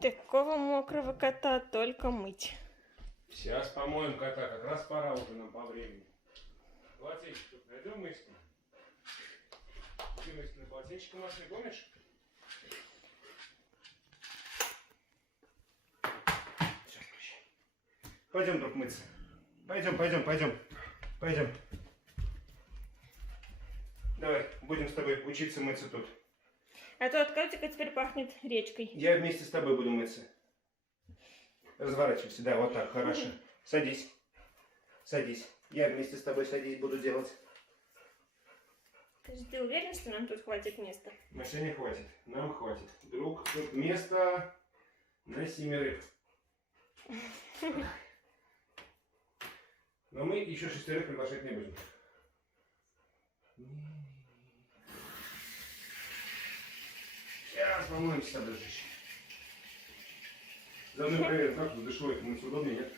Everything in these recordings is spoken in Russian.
Такого мокрого кота только мыть. Сейчас помоем кота, как раз пора уже нам по времени. Полотенчик тут найдем мыски. Где мыски на полотенчик масляный, помнишь? Все, пойдем, друг, мыться. Пойдем. Давай, будем с тобой учиться мыться тут. А то от котика теперь пахнет речкой. Я вместе с тобой буду мыться. Разворачивайся, да, вот так, хорошо. Садись. Я вместе с тобой садись буду делать. Ты уверен, что нам тут хватит места? Машине хватит, нам хватит. Друг, тут место на 7. Но мы еще 6 приглашать не будем. Сейчас помоемся, тогда, дружище. Заодно проверим, как тут душевой, кому-нибудь удобнее, нет?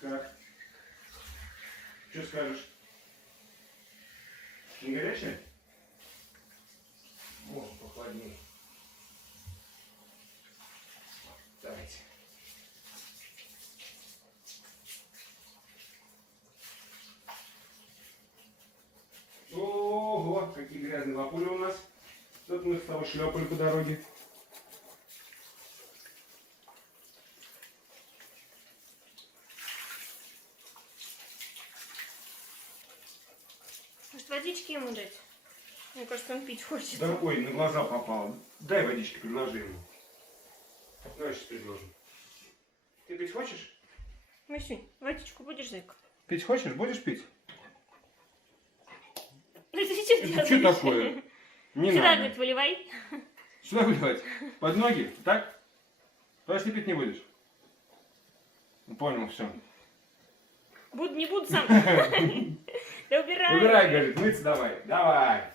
Как? Что скажешь? Не горячая? Может, похладнее. Давайте. Ого, какие грязные лапули у нас. Тут мы с тобой шлепали по дороге. Может, водички ему дать? Мне кажется, он пить хочет. Да, ой, на глаза попал. Дай водички, предложи ему. Давай сейчас предложим. Ты пить хочешь? Масюнь, водичку будешь, зайка? Пить хочешь? Будешь пить? Ну ты что Это делаешь? что такое? Не Сюда, надо. говорит, выливай. Сюда выливать? Под ноги? Так? Подожди, пить не будешь? Понял, все. Буду, не буду сам. Да убирай. Убирай, говорит, мыться давай. Давай.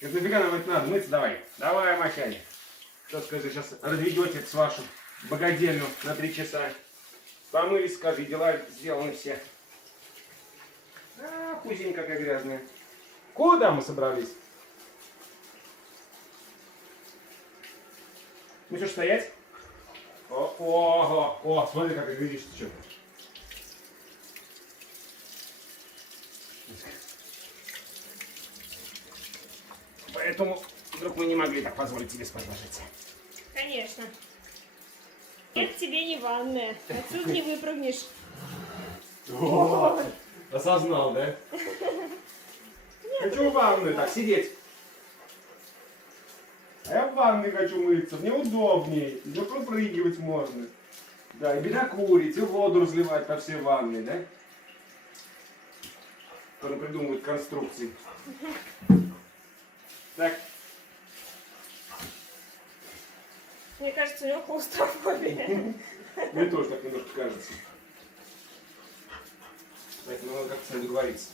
Это нафига нам это надо? Мыться давай. Давай, Масяня. Что скажи, сейчас разведете с вашу богадельню на 3 часа. Помылись, скажи, дела сделаны все. А, кузень какая грязная. Куда мы собрались? Ну что ж, стоять? О, смотри, как видишь, что. Поэтому, вдруг мы не могли так позволить тебе спать ложиться. Конечно. Нет, тебе не ванная. Отсюда не выпрыгнешь. О, осознал, да? Хочу в ванную так сидеть. А я в ванной хочу мыться, мне удобнее. Еще пропрыгивать можно. Да, и бедокурить, и воду разливать по всей ванной, да? Кто придумывает конструкции. Так. Мне кажется, у него клаустрофобия. Мне тоже так немножко кажется. Поэтому надо как-то с ним договориться.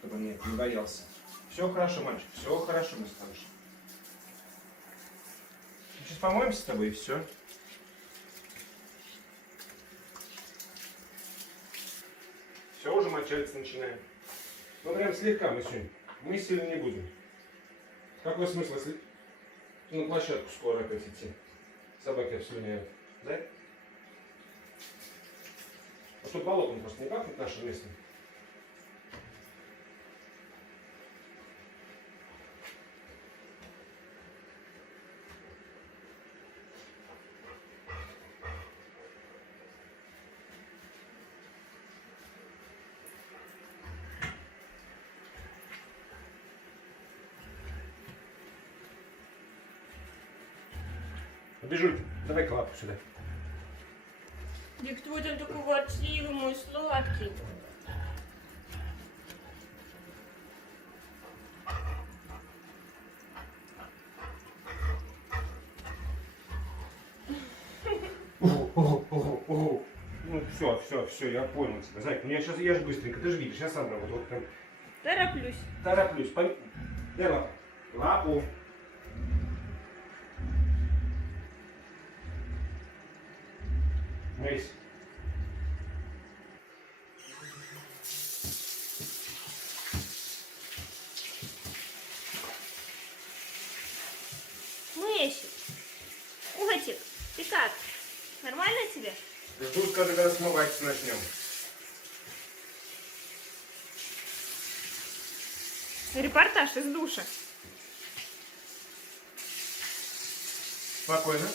Чтобы он не боялся. Все хорошо, мальчик, все хорошо, мы с тобой. Сейчас помоемся с тобой и все. Все, уже мочалиться начинаем. Ну прям слегка мы сегодня. Мы сильно не будем. Какой смысл, если на площадку скоро опять идти? Собаки обслюняют. Да? А что болотом просто не пахнет нашим местным? Бежуль, давай-ка лапу сюда. Да кто там такой ворчливый, мой сладкий? Ну все, я понял тебя. Зайка, ну я же быстренько, ты же видишь, я сам работаю. Вот прям Тороплюсь. тороплюсь. Дай лапу. Лапу. Мейс. Жду, скажи, когда смывать начнем. Репортаж из душа. Спокойно.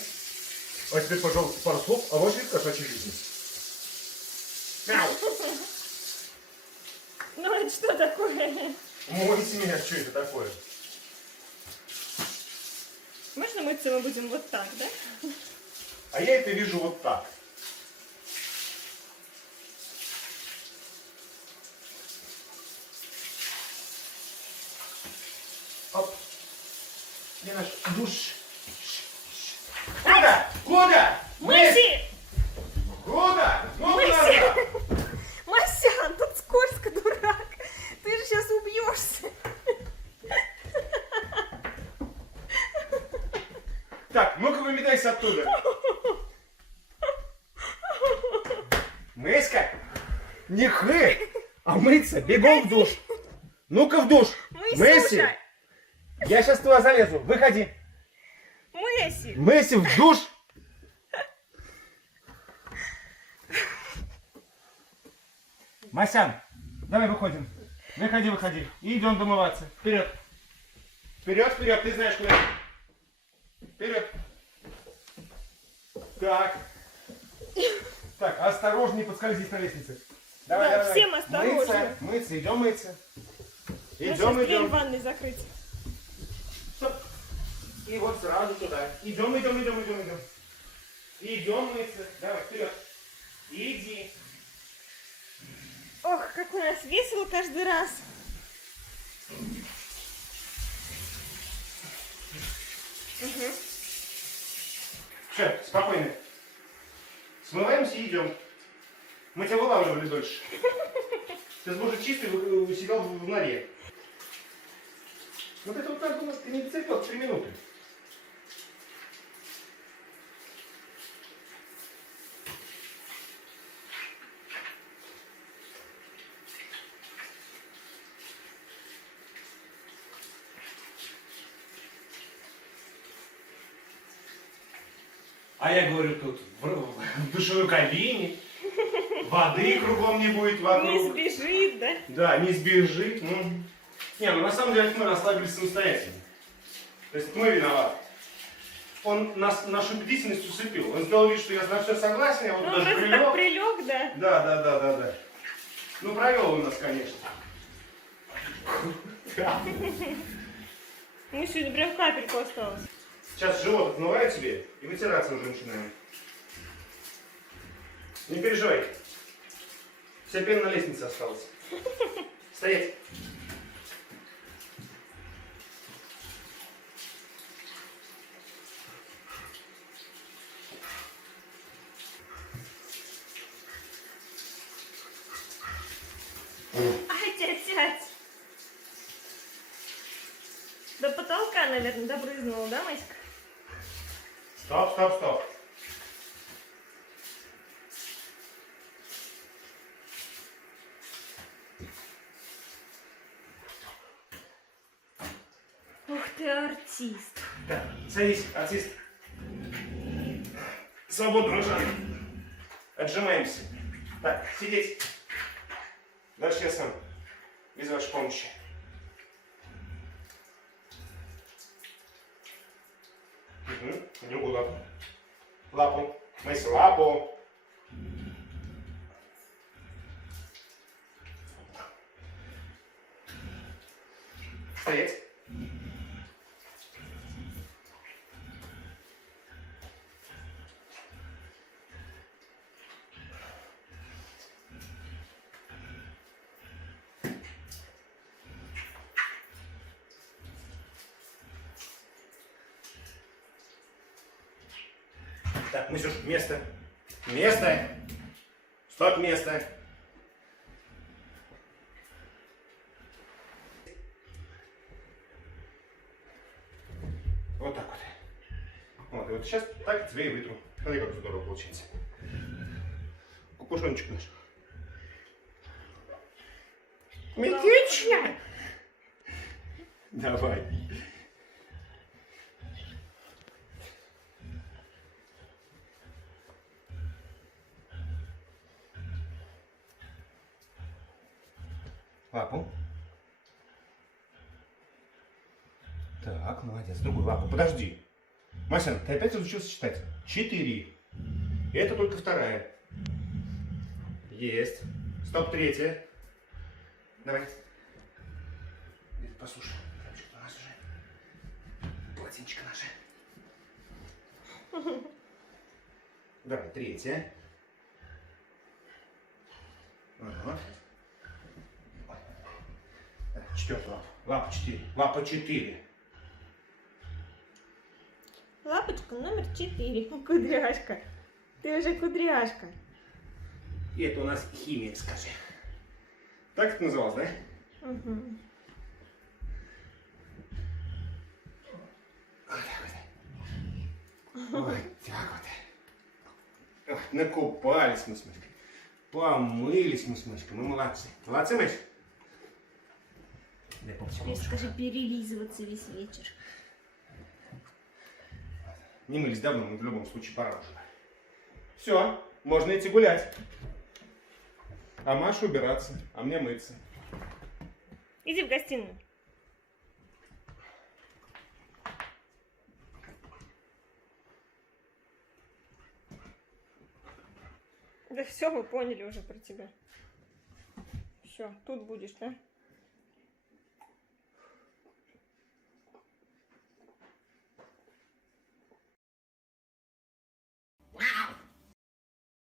А теперь, пожалуйста, пару слов о вашей кошачьей жизни. Мяу. Ну это что такое? Мойте меня, что это такое? Можно мыться мы будем вот так, да? А я это вижу вот так. Оп. Где наш душ? Куда? Куда? Мыси! Куда? Ну, Мыси! назад. Масян, тут скользко, дурак. Ты же сейчас убьешься. Так, ну-ка выметайся оттуда. Мыска, не хы, а мыться, бегом в душ. Ну-ка в душ. Месси, Мысюша! я сейчас туда залезу, выходи. Мыси! Месси, в душ. Масян, давай выходим. Выходи, выходи. И идем домываться. Вперед. Вперед, вперед, ты знаешь куда. Вперед. Так. Так, осторожнее, подскользись на лестнице. Давай, Да, давай. всем осторожно. Мыться, мыться, идем мыться. Надо Идем, сейчас дверь в идем. ванной закрыть. Стоп. И вот сразу туда. Идем, идем, идем, идем, идем. Идем мыться. Давай, вперед. Иди. Ох, как у нас весело каждый раз. Угу. Все, спокойно. Смываемся и идем. Мы тебя вылавливали дольше. Ты бы уже чистый сидел в норе. Вот это вот так у нас, ты не доцепил 3 минуты. А я говорю, тут в душевой кабине, воды кругом не будет Не вокруг. сбежит, да? Да, не сбежит. Не, ну на самом деле мы расслабились самостоятельно. То есть мы виноваты. Он нашу бдительность усыпил. Он сделал вид, что я на все согласен, я вот Ну, он даже просто так прилег. прилег, да? Да. Ну провел он нас, конечно. Мы сегодня прям капельку осталось. Сейчас живот отмываю тебе и вытираться уже начинаем. Не переживай. Вся пена на лестнице осталась. Стоять. Ай, тять. До потолка, наверное, добрызнула, да, Маська? Стоп. Ух ты, артист. Так, садись, артист. Свободно ножами. Отжимаемся. Так, сидеть. Дальше я сам. Без вашей помощи. Угу. Другую лапу. Лапу. Мэйси, лапу. Стоять. Так, Мысюш, место. Место. Стоп, место. Вот так вот. Вот, и вот сейчас так тебе и вытру. Смотри, как здорово получается. Купушончик наш. Метично. Давай. Лапу. Так, молодец. Другую лапу. Подожди. Масян, ты опять разучился считать? 4. И это только вторая. Есть. Стоп, третья. Давай. Послушай. Что у нас уже? Полотенчика наше. Давай, третья. Ага. Четвертая лапа. Лапа 4. Лапа 4. Лапочка номер 4. Кудряшка. Ты уже кудряшка. И это у нас химия, скажи. Так это называлось, да? Угу. Вот так вот. Ох, накупались мы с Машкой. Помылись мы с Машкой. Мы молодцы. Молодцы, Маш? Дай попу Теперь скажи, перелизываться весь вечер. Не мылись давно, но в любом случае пора уже. Все, можно идти гулять. А Маша убираться, а мне мыться. Иди в гостиную. Да все, мы поняли уже про тебя. Все, тут будешь, да?